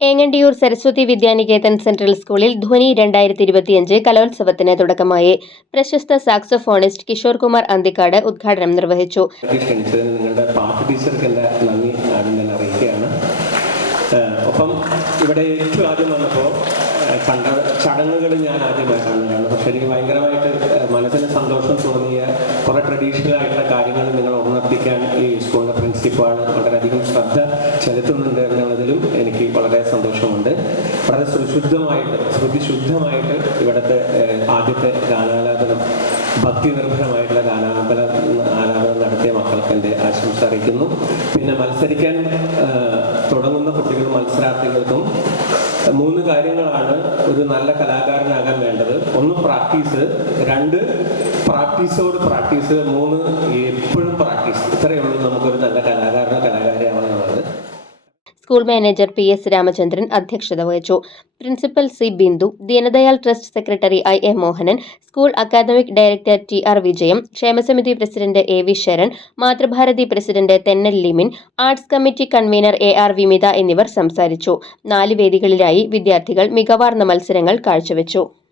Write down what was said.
Engandiyur Saraswati Vidya Niketan central സ്കൂളിൽ ധ്വനി രണ്ടായിരത്തി ഇരുപത്തിയഞ്ച് കലോത്സവത്തിന് തുടക്കമായി. പ്രശസ്ത സാക്സോഫോണിസ്റ്റ് കിഷോർ കുമാർ അന്തിക്കാട് ഉദ്ഘാടനം നിർവഹിച്ചു. നിങ്ങളുടെ ഒപ്പം ഇവിടെ ഏറ്റവും ആദ്യം വന്നപ്പോൾ കണ്ട ചടങ്ങുകൾ ഞാൻ ആദ്യമായി കണ്ടതാണ് പക്ഷെ എനിക്ക് ഭയങ്കരമായിട്ട് മനസ്സിന് സന്തോഷം തോന്നിയ കുറേ ട്രഡീഷണൽ ആയിട്ടുള്ള കാര്യങ്ങൾ നിങ്ങൾ ഉണർത്തിക്കാൻ ഈ സ്കൂളിന്റെ പ്രിൻസിപ്പാൾ വളരെയധികം ശ്രദ്ധ ചെലുത്തുന്നുണ്ട് വളരെ സന്തോഷമുണ്ട്. വളരെ സുശുദ്ധമായിട്ട് ശ്രുതിശുദ്ധമായിട്ട് ഇവിടുത്തെ ആദ്യത്തെ ഗാനാലാപനം ഭക്തി നിർഭരമായിട്ടുള്ള ഗാനാലാപന ആലാപനം നടത്തിയ മക്കൾക്ക് എന്റെ ആശംസ അറിയിക്കുന്നു. പിന്നെ മത്സരിക്കാൻ തുടങ്ങുന്ന കുട്ടികൾ മത്സരാർത്ഥികൾക്കും മൂന്ന് കാര്യങ്ങളാണ് ഒരു നല്ല കലാകാരനാകാൻ വേണ്ടത്. ഒന്ന് പ്രാക്ടീസ് രണ്ട് പ്രാക്ടീസോട് പ്രാക്ടീസ് മൂന്ന് എപ്പോഴും school manager P S Ramachandran അധ്യക്ഷത വഹിച്ചു. Principal C Bindu Deendayal trust secretary I A Mohanan school academic director T R Vijayam ക്ഷേമസമിതി president A V Saran Mathrubharathi president Thennal Limin arts committee convener A R Vimitha എന്നിവർ സംസാരിച്ചു. നാല് വേദികളിലായി വിദ്യാർത്ഥികൾ മികവാർന്ന മത്സരങ്ങൾ കാഴ്ചവെച്ചു.